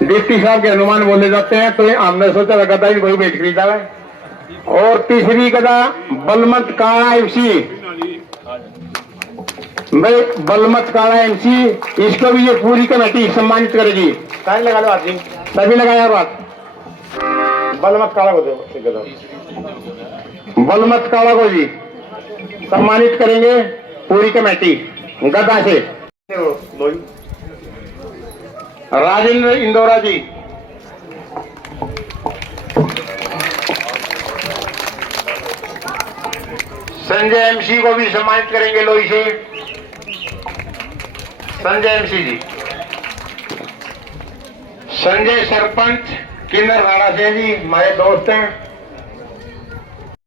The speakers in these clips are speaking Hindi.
डिप्टी साहब के अनुमान बोले जाते हैं तो हमने सोचा लगा था कोई बेच खरीदा है। और तीसरी कदा बलमत काला एमसी, भाई बलमत काला एमसी, इसको भी ये पूरी कमेटी सम्मानित करेगी। टाइम लगा लो आदमी, तभी लगाया बात। बलमत काला को दो, बलमत काला को जी सम्मानित करेंगे पूरी कमेटी गदा से। राजेंद्र इंदौरा जी, संजय एमसी को भी सम्मानित करेंगे लोही से। संजय एमसी जी, संजय सरपंच किन्नर राणा से जी, हमारे दोस्त हैं।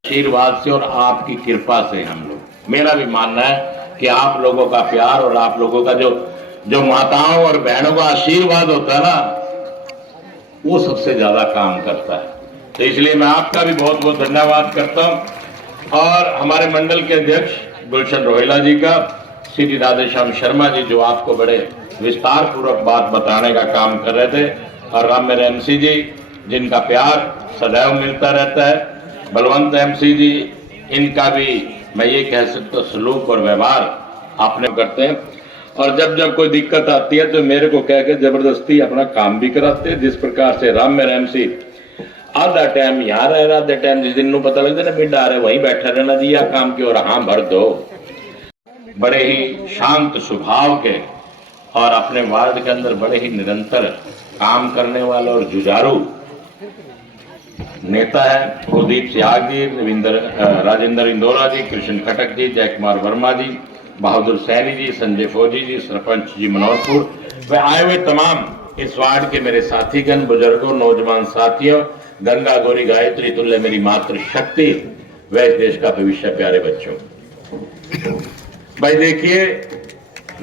आशीर्वाद से और आपकी कृपा से हम लोग, मेरा भी मानना है कि आप लोगों का प्यार और आप लोगों का जो माताओं और बहनों का आशीर्वाद होता है ना, वो सबसे ज्यादा काम करता है। तो इसलिए मैं आपका भी बहुत बहुत धन्यवाद करता हूं। और हमारे मंडल के अध्यक्ष गुलशन रोहिला जी का, श्री राधेश्याम शर्मा जी जो आपको बड़े विस्तार पूर्वक बात बताने का काम कर रहे थे, और राम मेरे एमसी जी जिनका प्यार सदैव मिलता रहता है, बलवंत एमसी जी, इनका भी मैं ये कह सकता हूँ सलूक और व्यवहार आपने करते हैं। और जब जब कोई दिक्कत आती है तो मेरे को कह के जबरदस्ती अपना काम भी कराते हैं। जिस प्रकार से राम मेरे एमसी आधा टाइम यहाँ रह रहा, आधा टाइम जिस दिन पता लगता है ना मिड आ रहे वहीं बैठा रहना जी, या काम की और हाँ भर दो। बड़े ही शांत स्वभाव के और अपने वार्ड के अंदर बड़े ही निरंतर काम करने वाले और जुझारू नेता है। कुलदीप सियाग जी, राजेंद्र इंदौरा जी, कृष्ण खटक जी, जय कुमार वर्मा जी, बहादुर सैनी जी, संजय फौजी जी, सरपंच जी मनोहरपुर, वे आए हुए तमाम इस वार्ड के मेरे साथीगण, बुजुर्गों, नौजवान साथियों, गंगा गौरी गायत्री तुल्य मेरी मातृ शक्ति, व इस देश का भविष्य प्यारे बच्चों। भाई देखिए,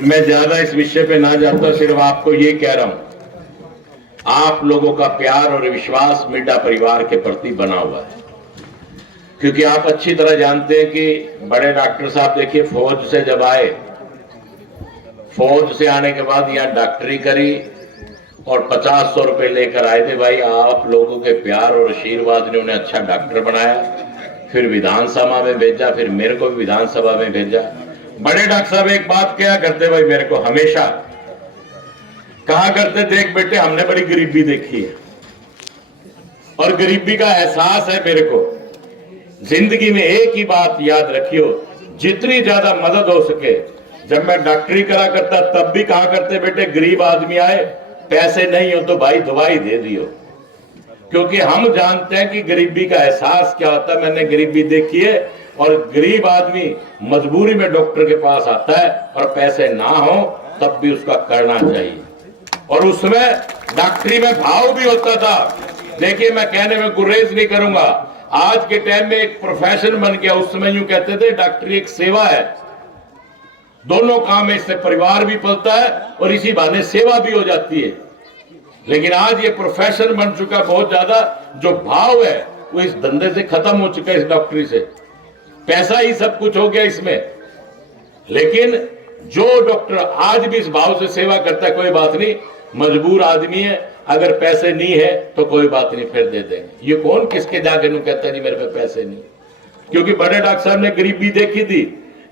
मैं ज्यादा इस विषय पे ना जाता, सिर्फ आपको ये कह रहा हूं, आप लोगों का प्यार और विश्वास मिड्डा परिवार के प्रति बना हुआ है। क्योंकि आप अच्छी तरह जानते हैं कि बड़े डॉक्टर साहब देखिए फौज से जब आए, फौज से आने के बाद यहाँ डॉक्टरी करी और 50-100 रुपए लेकर आए थे। भाई आप लोगों के प्यार और आशीर्वाद ने उन्हें अच्छा डॉक्टर बनाया, फिर विधानसभा में भेजा, फिर मेरे को भी विधानसभा में भेजा। बड़े डॉक्टर साहब एक बात क्या करते भाई, मेरे को हमेशा कहा करते, देख बेटे हमने बड़ी गरीबी देखी है और गरीबी का एहसास है मेरे को। जिंदगी में एक ही बात याद रखियो, जितनी ज्यादा मदद हो सके। जब मैं डॉक्टरी करा करता तब भी कहा करते, बेटे गरीब आदमी आए पैसे नहीं हो तो भाई दवाई दे दियो, क्योंकि हम जानते हैं कि गरीबी का एहसास क्या होता है। मैंने गरीबी देखी है और गरीब आदमी मजबूरी में डॉक्टर के पास आता है और पैसे ना हो तब भी उसका करना चाहिए। और उसमें डॉक्टरी में भाव भी होता था। देखिए मैं कहने में गुरेज नहीं करूंगा, आज के टाइम में एक प्रोफेशन बन गया, उस समय यूं कहते थे डॉक्टरी एक सेवा है। दोनों काम है, इससे परिवार भी पलता है और इसी बहाने सेवा भी हो जाती है। लेकिन आज ये प्रोफेशन बन चुका बहुत ज्यादा, जो भाव है वो इस धंधे से खत्म हो चुका है, इस डॉक्टरी से। पैसा ही सब कुछ हो गया इसमें। लेकिन जो डॉक्टर आज भी इस भाव से सेवा करता है, कोई बात नहीं, मजबूर आदमी है, अगर पैसे नहीं है तो कोई बात नहीं, फिर दे देंगे। ये कौन किसके जाके नहीं कहता जी मेरे पे पैसे नहीं, क्योंकि बड़े डॉक्टर साहब ने गरीबी देखी थी।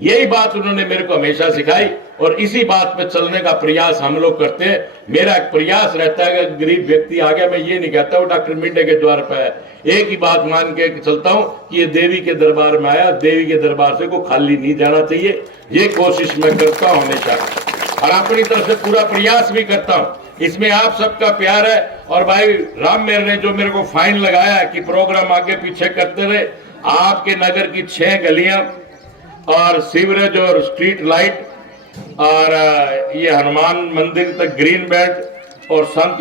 यही बात उन्होंने मेरे को हमेशा सिखाई और इसी बात पे चलने का प्रयास हम लोग करते हैं। मेरा एक प्रयास रहता है कि गरीब व्यक्ति आ गया, मैं ये नहीं कहता वो डॉक्टर मिड्डे के द्वार पे है, एक ही बात मान के चलता हूं कि ये देवी के दरबार में आया, देवी के दरबार से को खाली नहीं जाना चाहिए। ये कोशिश मैं करता हूं हमेशा और अपनी तरफ से पूरा प्रयास भी करता हूं। इसमें आप सबका प्यार है। और भाई राम मेहर ने जो मेरे को फाइन लगाया कि प्रोग्राम आगे पीछे करते रहे, आपके नगर की 6 गलियां और सीवरेज और स्ट्रीट लाइट और ये हनुमान मंदिर तक ग्रीन बेल्ट और संत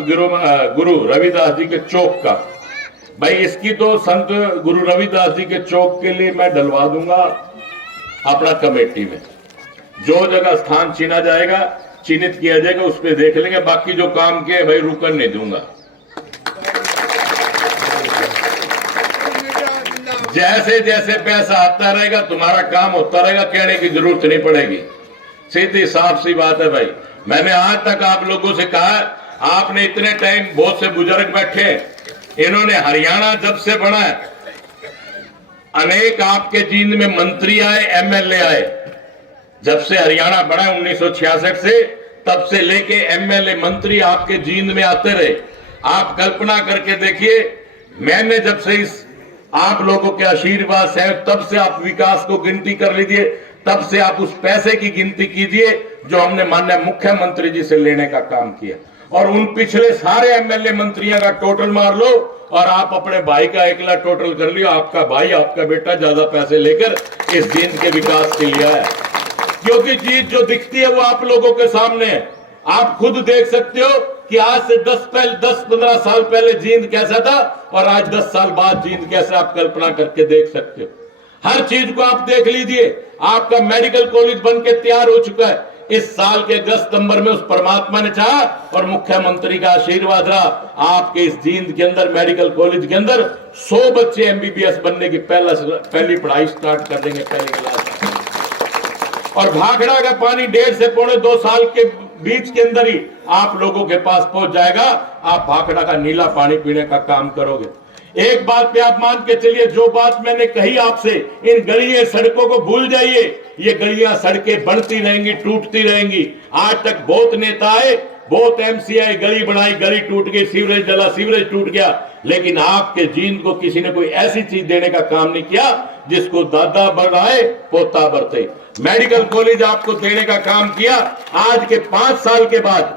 गुरु रविदास जी के चौक का, भाई इसकी तो संत गुरु रविदास जी के चौक के लिए मैं डलवा दूंगा अपना कमेटी में। जो जगह स्थान चुना जाएगा, चिन्हित किया जाएगा, उस पर देख लेंगे। बाकी जो काम किए भाई रुकन नहीं दूंगा। जैसे जैसे पैसा आता रहेगा तुम्हारा काम होता रहेगा, कहने की जरूरत नहीं पड़ेगी। सीधी साफ सी बात है भाई। मैंने आज तक आप लोगों से कहा, आपने इतने टाइम, बहुत से बुजुर्ग बैठे, इन्होंने हरियाणा जब से बना है, अनेक आपके जींद में मंत्री आए, एमएलए आए। जब से हरियाणा बना 1966 से, तब से लेके एमएलए मंत्री आपके जींद में आते रहे। आप कल्पना करके देखिए, मैंने जब से इस आप लोगों के आशीर्वाद से, तब से आप विकास को गिनती कर लीजिए, तब से आप उस पैसे की गिनती कीजिए जो हमने माननीय मुख्यमंत्री जी से लेने का काम किया, और उन पिछले सारे एमएलए मंत्रियों का टोटल मार लो और आप अपने भाई का अकेला टोटल कर लियो। आपका भाई, आपका बेटा ज्यादा पैसे लेकर इस जींद के विकास के लिए आया, क्योंकि जीत जो दिखती है वो आप लोगों के सामने है। आप खुद देख सकते हो कि आज से 10-15 साल पहले जींद कैसा था और आज 10 साल बाद जींद कैसा, आप कल्पना करके देख सकते हो। हर चीज को आप देख लीजिए। आपका मेडिकल कॉलेज बनके तैयार हो चुका है। इस साल के अगस्त सितंबर में उस परमात्मा ने चाहा और मुख्यमंत्री का आशीर्वाद रहा, आपके इस जींद के अंदर मेडिकल कॉलेज के अंदर 100 बच्चे एमबीबीएस बनने की पहली पढ़ाई स्टार्ट कर देंगे, पहली क्लास। और भाखड़ा का पानी 1.5 से पौने 2 साल के बीच के अंदर ही आप लोगों के पास पहुंच जाएगा। आप भाखड़ा का नीला पानी पीने का काम करोगे। एक बात पे आप मान के चलिए, जो बात मैंने कही आपसे, इन गलियों सड़कों को भूल जाइए। ये गलियां सड़कें बढ़ती रहेंगी, टूटती रहेंगी। आज तक बहुत नेता आए, बहुत एमसी आए, गली बनाई, गली टूट गई, सीवरेज डला, सीवरेज टूट गया, लेकिन आपके जींद को किसी ने कोई ऐसी चीज देने का काम नहीं किया जिसको दादा बढ़ाए पोता बढ़ते। मेडिकल कॉलेज आपको देने का काम किया। आज के 5 साल के बाद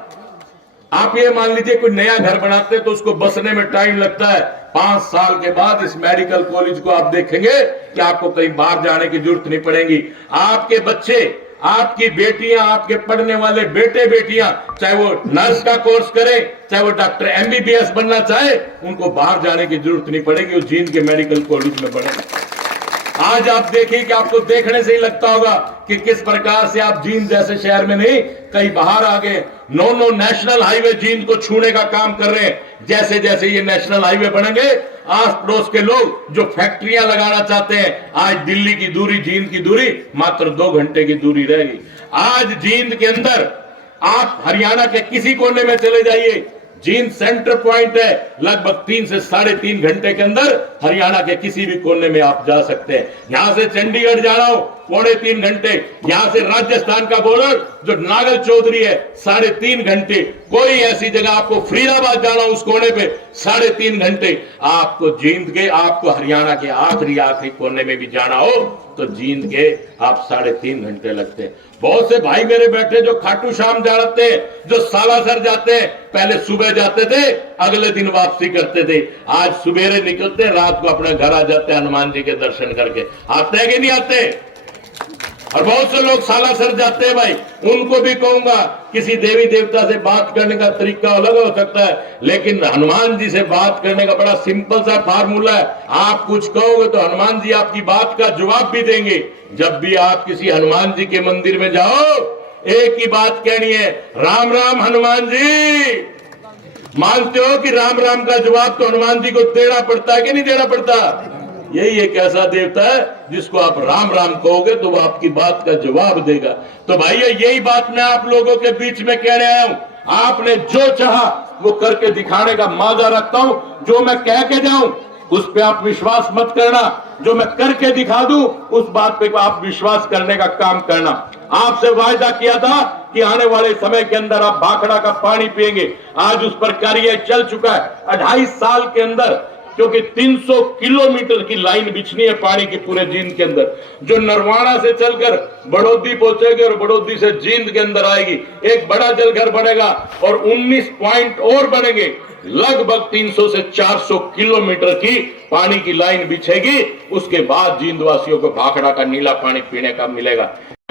आप ये मान लीजिए कोई नया घर बनाते तो उसको बसने में टाइम लगता है। 5 साल के बाद इस मेडिकल कॉलेज को आप देखेंगे कि आपको कहीं बाहर जाने की जरूरत नहीं पड़ेगी। आपके बच्चे, आपकी बेटियां, आपके पढ़ने वाले बेटे बेटियां, चाहे वो नर्स का कोर्स करें, चाहे वो डॉक्टर एमबीबीएस बनना चाहे, उनको बाहर जाने की जरूरत नहीं पड़ेगी, वो जींद के मेडिकल कॉलेज में बढ़े। आज आप देखिए कि आपको देखने से ही लगता होगा कि किस प्रकार से आप जींद जैसे शहर में नहीं, कहीं बाहर आ गए। 9 नेशनल हाईवे जींद को छूने का काम कर रहे हैं। जैसे जैसे ये नेशनल हाईवे बनेंगे, आस पड़ोस के लोग जो फैक्ट्रियां लगाना चाहते हैं, आज दिल्ली की दूरी, जींद की दूरी मात्र 2 घंटे की दूरी रहेगी। आज जींद के अंदर आप हरियाणा के किसी कोने में चले जाइए, जींद सेंटर पॉइंट है। लगभग 3 से 3.5 घंटे के अंदर हरियाणा के किसी भी कोने में आप जा सकते हैं। यहां से चंडीगढ़ जाना हो 2.5 घंटे, यहां से राजस्थान का बॉर्डर जो नागल चौधरी है 3.5 घंटे, कोई ऐसी जगह आपको फरीदाबाद जाना हो उस कोने पे 3.5 घंटे, आपको जींद के, आपको हरियाणा के आखिरी कोने में भी जाना हो तो जींद के आप 3.5 घंटे लगते हैं। बहुत से भाई मेरे बैठे जो खाटू श्याम जाते हैं, जो सालासर जाते हैं, पहले सुबह जाते थे, अगले दिन वापसी करते थे। आज सुबेरे निकलते, रात को अपने घर आ जाते हैं हनुमान जी के दर्शन करके। आते हैं कि नहीं आते? और बहुत से लोग सालासर जाते हैं भाई, उनको भी कहूंगा किसी देवी देवता से बात करने का तरीका अलग हो सकता है, लेकिन हनुमान जी से बात करने का बड़ा सिंपल सा फार्मूला है। आप कुछ कहोगे तो हनुमान जी आपकी बात का जवाब भी देंगे। जब भी आप किसी हनुमान जी के मंदिर में जाओ, एक ही बात कहनी है, राम राम हनुमान जी। मानते हो कि राम राम का जवाब तो हनुमान जी को देना पड़ता है कि नहीं देना पड़ता? यही एक ऐसा देवता है जिसको आप राम राम कहोगे तो वो आपकी बात का जवाब देगा। तो भाई यही बात मैं आप लोगों के बीच में कहने आया हूं। आपने जो चाहा वो करके दिखाने का मादा रखता हूं। जो मैं कह के जाऊं उस पे आप विश्वास मत करना, जो मैं करके दिखा दूं उस बात पे आप विश्वास करने का काम करना। आपसे वायदा किया था कि आने वाले समय के अंदर आप भाखड़ा का पानी पिएंगे। आज उस पर कार्य चल चुका है। 2.5 साल के अंदर, क्योंकि 300 किलोमीटर की लाइन बिछनी है पानी की पूरे जींद के अंदर, जो नरवाड़ा से चलकर बड़ौदी पहुंचेगी और बड़ौदी से जींद के अंदर आएगी। एक बड़ा जलघर बनेगा और 19 पॉइंट और बनेंगे। लगभग 300 से 400 किलोमीटर की पानी की लाइन बिछेगी। उसके बाद जींद वासियों को भाखड़ा का नीला पानी पीने का मिलेगा।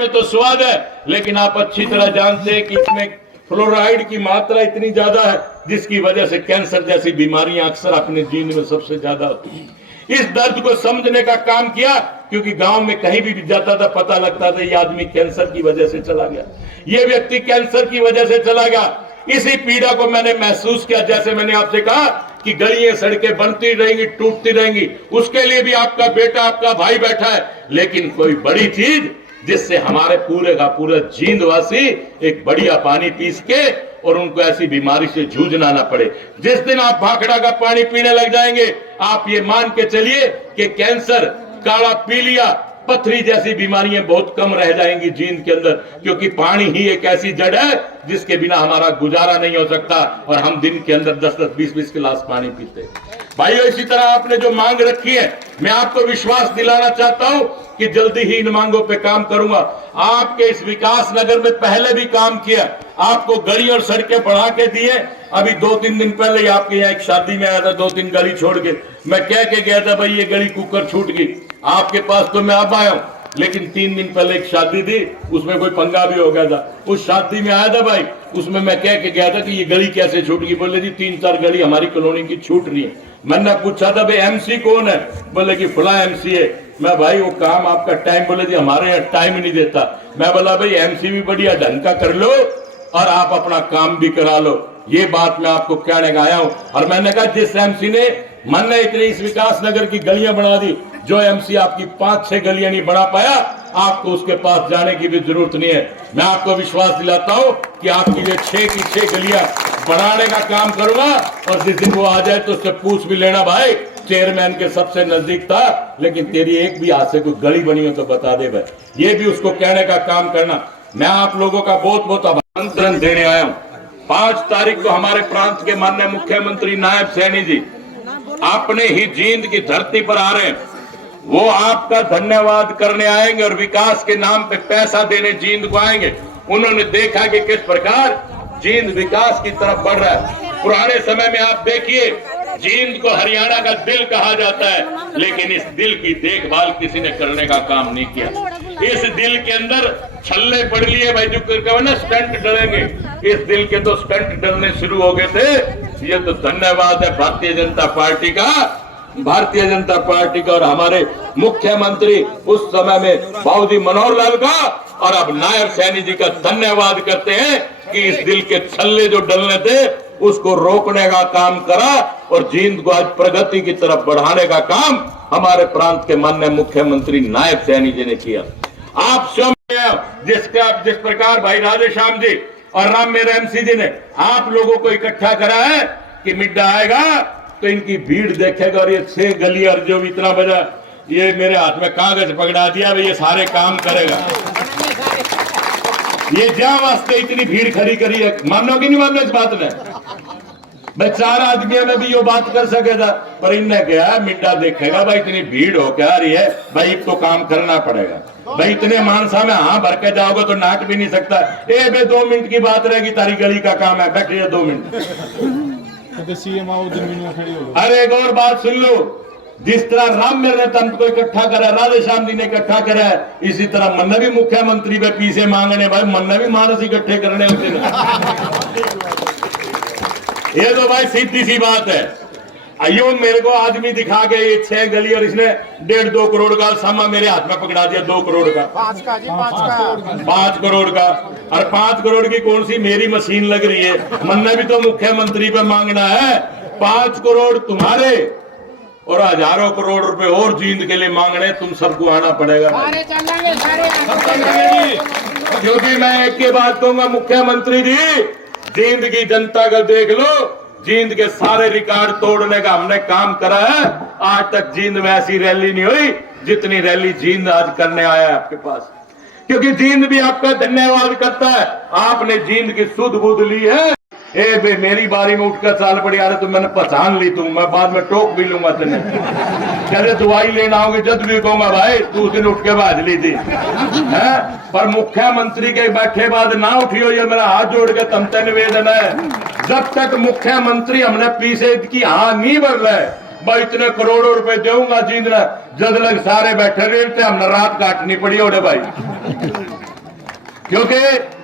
तो स्वाद है, लेकिन आप अच्छी तरह जानते हैं कि इसमें फ्लोराइड की मात्रा इतनी ज्यादा है जिसकी वजह से कैंसर जैसी बीमारियां अक्सर अपने जीवन में सबसे ज्यादा होती है। इस दर्द को समझने का काम किया, क्योंकि गांव में कहीं भी जाता था पता लगता था ये आदमी कैंसर की वजह से चला गया, ये व्यक्ति कैंसर की वजह से चला गया। इसी पीड़ा को मैंने महसूस किया। जैसे मैंने आपसे कहा कि गलियां सड़कें बनती रहेंगी, टूटती रहेंगी, उसके लिए भी आपका बेटा, आपका भाई बैठा है। लेकिन कोई बड़ी चीज जिससे हमारे पूरे का पूरा जींदवासी एक बढ़िया पानी पीस के और उनको ऐसी बीमारी से जूझना ना पड़े। जिस दिन आप भाखड़ा का पानी पीने लग जाएंगे, आप ये मान के चलिए कि कैंसर, काला पीलिया, पथरी जैसी बीमारियां बहुत कम रह जाएंगी जींद के अंदर, क्योंकि पानी ही एक ऐसी जड़ है जिसके बिना हमारा गुजारा नहीं हो सकता। और हम दिन के अंदर 10-10, 20-20 गिलास पानी पीते। भाइयों, इसी तरह आपने जो मांग रखी है, मैं आपको विश्वास दिलाना चाहता हूं कि जल्दी ही इन मांगों पे काम करूंगा। आपके इस विकास नगर में पहले भी काम किया, आपको गली और सड़कें बढ़ा के दिए। अभी 2-3 दिन पहले ही आपके यहाँ एक शादी में आया था, 2-3 गली छोड़ के, मैं कह के गया था भाई ये गली कुकर छूट गई, आपके पास तो मैं अब आया हूं। लेकिन 3 दिन पहले एक शादी थी, उसमें कोई पंगा भी हो गया था। उस शादी में आया था भाई, उसमें मैं कह के गया था कि ये गली कैसे छूट गई। बोले जी 3-4 गली हमारी कॉलोनी की छूट रही है। मैंने पूछा था भाई एमसी कौन है, बोले कि फला एमसी है। मैं भाई वो काम आपका टाइम, बोले जी हमारे यहाँ टाइम ही नहीं देता। मैं बोला भाई एमसी भी बढ़िया ढंग का कर लो और आप अपना काम भी करा लो। ये बात मैं आपको कहने का आया हूं। और मैंने कहा जिस एमसी ने मन ने इतनी इस विकास नगर की गलियां बना दी, जो एमसी आपकी 5-6 गलियां नहीं बना पाया, आपको उसके पास जाने की भी जरूरत नहीं है। मैं आपको विश्वास दिलाता हूं कि आपकी ये 6 की 6 गलियां बनाने का काम करूंगा। और जिस दिन वो आ जाए तो उससे पूछ भी लेना, भाई चेयरमैन के सबसे नजदीक था, लेकिन तेरी एक भी हाथ से कोई गली बनी हो तो बता दे भाई। ये भी उसको कहने का काम करना। मैं आप लोगों का बहुत बहुत आमंत्रण देने आया हूं। 5 तारीख को हमारे प्रांत के माननीय मुख्यमंत्री नायब सैनी जी अपने ही जींद की धरती पर आ रहे हैं। वो आपका धन्यवाद करने आएंगे और विकास के नाम पे पैसा देने जींद को आएंगे। उन्होंने देखा कि किस प्रकार जींद विकास की तरफ बढ़ रहा है। पुराने समय में आप देखिए, जींद को हरियाणा का दिल कहा जाता है, लेकिन इस दिल की देखभाल किसी ने करने का काम नहीं किया। इस दिल के अंदर छल्ले पड़ लिए भाई, जो ना स्टंट डलेंगे, इस दिल के तो स्टंट डलने शुरू हो गए थे। ये तो धन्यवाद है भारतीय जनता पार्टी का, भारतीय जनता पार्टी का और हमारे मुख्यमंत्री उस समय में बाबूजी मनोहर लाल का, और अब नायब सैनी जी का धन्यवाद करते हैं कि इस दिल के छल्ले जो डलने थे उसको रोकने का काम करा और जींद को आज प्रगति की तरफ बढ़ाने का काम हमारे प्रांत के माननीय मुख्यमंत्री नायब सैनी जी ने किया। आप स्वयं जिस प्रकार भाई राधेश्याम जी और राम मेरे एमसी जी ने आप लोगों को इकट्ठा करा है कि मिड्डा आएगा तो इनकी भीड़ देखेगा। और ये 6 गली और जो इतना बजा, ये मेरे हाथ में कागज पकड़ा दिया भाई, ये सारे काम करेगा। ये जा वास्ते इतनी भीड़ खड़ी करी है, मानोगे नहीं मानो इस बात में। भाई 4 आदमियों में भी ये बात कर सके था, पर इनने क्या मिड्डा देखेगा भाई, इतनी भीड़ हो क्या रही है भाई, तो काम करना पड़ेगा भाई। इतने मानसा में हाँ भर के जाओगे तो नाट भी नहीं सकता। ए बे 2 मिनट की बात रहेगी, तारी गली का काम है, बैठिए 2 मिनट। अरे एक और बात सुन लो, जिस तरह राम मेरे तंत्र को इकट्ठा करा, राधेश्याम जी ने इकट्ठा करा, इसी तरह मन भी मुख्यमंत्री पे पीछे मांगने भाई, मन भी मानस इकट्ठे करने होते। ये तो भाई सीधी सी बात है। अयो मेरे को आदमी दिखा के ये 6 गली और इसने 1.5-2 करोड़ का सामा मेरे हाथ में पकड़ा दिया, 2 करोड़ का, 5 करोड़ का। और 5 करोड़ की कौन सी मेरी मशीन लग रही है, मन्ना भी तो मुख्यमंत्री पे मांगना है। 5 करोड़ तुम्हारे और हजारों करोड़ रुपए और जींद के लिए मांगने, तुम सबको आना पड़ेगा। क्योंकि मैं एक के बात कहूंगा, मुख्यमंत्री जी जींद की जनता का देख लो, जींद के सारे रिकॉर्ड तोड़ने का हमने काम करा है। आज तक जींद में ऐसी रैली नहीं हुई जितनी रैली जींद आज करने आया है आपके पास, क्योंकि जींद भी आपका धन्यवाद करता है। आपने जींद की सुध बुध ली है। ए बे मेरी बारी में उठकर चाल पड़ी, आ रहे तो मैंने पहचान ली, तू मैं बाद में टोक भी लूंगा तेने। कहते दवाई लेना होगी जब भी कहूंगा भाई तू दिन उठ के बाज ली थी है? पर मुख्यमंत्री के बैठे बाद ना उठी हो, ये मेरा हाथ जोड़ के तमते निवेदन है, जब तक मुख्यमंत्री हमने पीछे की हाँ नहीं भर ले भाई इतने करोड़ों रुपए दूंगा जींद ने, जब लग सारे बैठे रहे थे, हमने रात काटनी पड़ी ओडे भाई, क्योंकि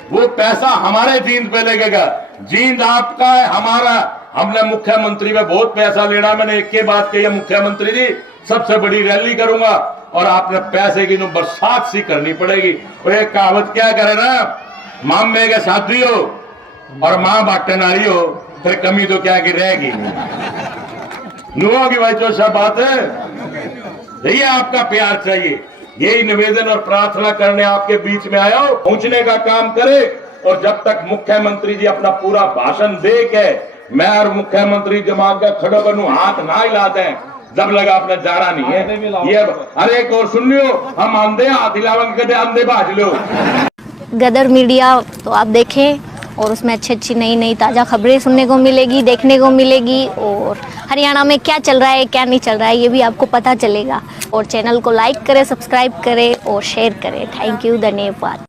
वो पैसा हमारे जींद पे लगेगा। जींद आपका है, हमारा। हमने मुख्यमंत्री पे बहुत पैसा लेना। मैंने एक के बाद कही, मुख्यमंत्री जी सबसे बड़ी रैली करूंगा और आपने पैसे की बरसात सी करनी पड़ेगी। और एक कहावत क्या करे ना, मामे के शादी हो और माँ बाटे नारी हो, फिर कमी तो क्या की रहेगी। नुआ की भाई चौसा बात है, यही आपका प्यार चाहिए। यही निवेदन और प्रार्थना करने आपके बीच में आया हो, पहुंचने का काम करे। और जब तक मुख्यमंत्री जी अपना पूरा भाषण दे के मैं और मुख्यमंत्री जमा के खड़े बनू, हाथ ना हिला दें, जब लगा अपना जारा नहीं है ये। अरे एक और सुन लियो, हम अंधे हाथ हिलावेंगे कदे अंधे भाज लो। गदर मीडिया तो आप देखें, और उसमें अच्छी अच्छी नई नई ताज़ा खबरें सुनने को मिलेगी, देखने को मिलेगी, और हरियाणा में क्या चल रहा है क्या नहीं चल रहा है ये भी आपको पता चलेगा। और चैनल को लाइक करें, सब्सक्राइब करें और शेयर करें। थैंक यू, धन्यवाद।